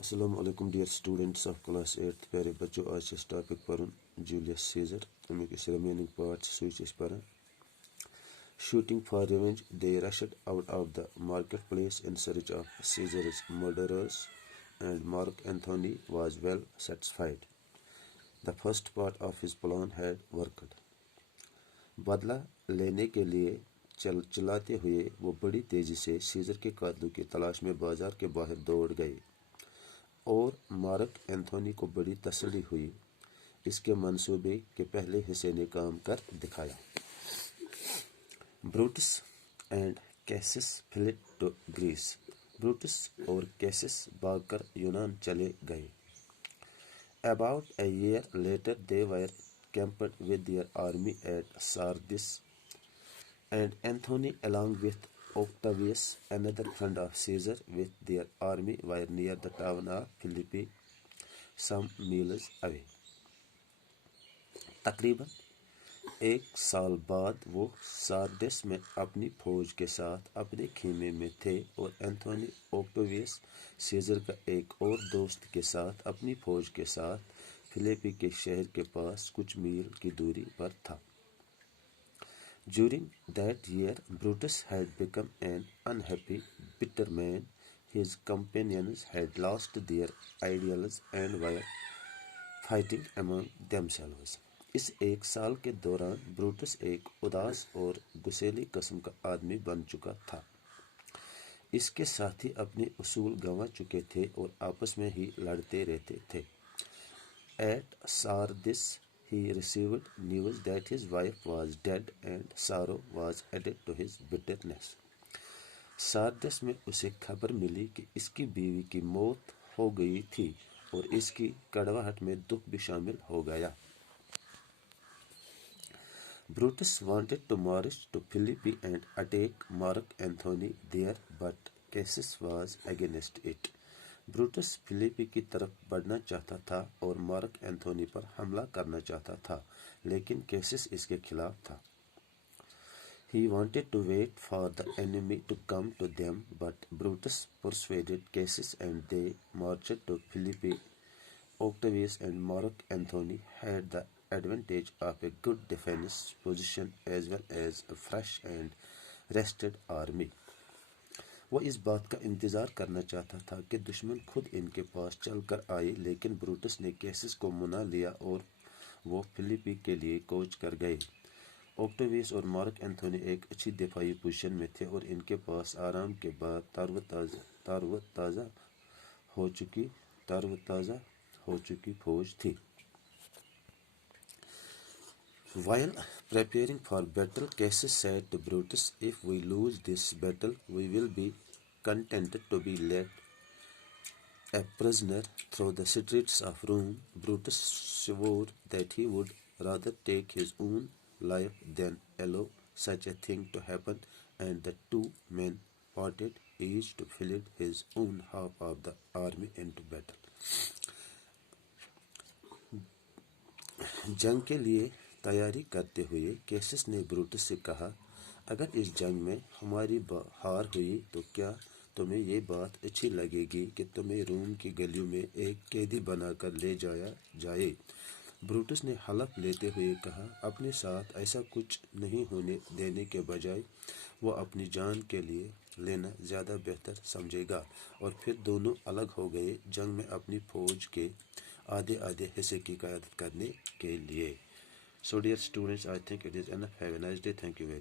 السلام علیکم dear students of class 8 پیارے بچوں. آج اس ٹاپک پر جولیس سیزر امیک اس ریمیننگ پارٹ سوچ پر shouting for revenge they rushed out of the marketplace in search of Caesar's murderers and Mark Anthony was well satisfied. The first part of his plan had worked. بدلہ لینے کے لیے چلاتے ہوئے وہ بڑی تیزی سے سیزر کے قاتلوں کی تلاش میں بازار کے باہر دوڑ گئے اور مارک اینتھونی کو بڑی تسلی ہوئی. اس کے منصوبے کے پہلے حصے نے کام کر دکھایا. Brutus and Cassius fled to Greece. Brutus اور کیسس بھاگ کر یونان چلے گئے. About a year later they were camped with their army at Sardis, and Antony along with Octavius, another friend of Caesar, with their army were near the town of Philippi, some miles away. تقریباً ایک سال بعد وہ ساردس میں اپنی فوج کے ساتھ اپنے خیمے میں تھے اور اینتھونی اوکٹویس سیزر کا ایک اور دوست کے ساتھ اپنی فوج کے ساتھ فلیپی کے شہر کے پاس کچھ میل کی دوری پر تھا. During that year, Brutus had become an unhappy, bitter man. His companions had lost their ideals and were fighting among themselves. اس ایک سال کے دوران بروٹس ایک اداس اور غصیلی قسم کا آدمی بن چکا تھا. اس کے ساتھی اپنے اصول گنوا چکے تھے اور آپس میں ہی لڑتے رہتے تھے. At Sardis, he received news that his wife was dead and sorrow was added to his bitterness. ساردس میں اسے خبر ملی کہ اس کی بیوی کی موت ہو گئی تھی اور اس کی کڑواہٹ میں دکھ بھی شامل ہو گیا. Brutus wanted to march to Philippi and attack Mark Antony there, but Cassius was against it. Brutus Philippi کی طرف بڑھنا چاہتا تھا اور مارک اینتھونی پر حملہ کرنا چاہتا تھا لیکن کیسس اس کے خلاف تھا. He wanted to wait for the enemy to come to them, but Brutus persuaded Cassius and they marched to Philippi. Octavius and Mark Antony had the advantage of a good defense position as well as a fresh and rested army. وہ اس بات کا انتظار کرنا چاہتا تھا کہ دشمن خود ان کے پاس چل کر آئے لیکن بروٹس نے کیسس کو منا لیا اور وہ فلیپی کے لیے کوچ کر گئے. اوکٹویس اور مارک اینتھونی ایک اچھی دفاعی پوزیشن میں تھے اور ان کے پاس آرام کے بعد تازہ ہو چکی فوج تھی. While preparing for battle, Cassius said to Brutus, "If we lose this battle, we will be content to be led a prisoner through the streets of Rome." Brutus swore that he would rather take his own life than allow such a thing to happen, and the two men parted, each to lead his own half of the army into battle. جنگ کے لیے تیاری کرتے ہوئے cases نے Brutus سے کہا، اگر اس جنگ میں ہماری ہار ہوئی تو کیا تمہیں یہ بات اچھی لگے گی کہ تمہیں روم کی گلیوں میں ایک قیدی بنا کر لے جایا جائے؟ بروٹس نے حلف لیتے ہوئے کہا، اپنے ساتھ ایسا کچھ نہیں ہونے دینے کے بجائے وہ اپنی جان کے لیے لینا زیادہ بہتر سمجھے گا. اور پھر دونوں الگ ہو گئے جنگ میں اپنی فوج کے آدھے حصے کی قیادت کرنے کے لیے. So dear students, I think it is enough. Have a nice day. Thank you very much.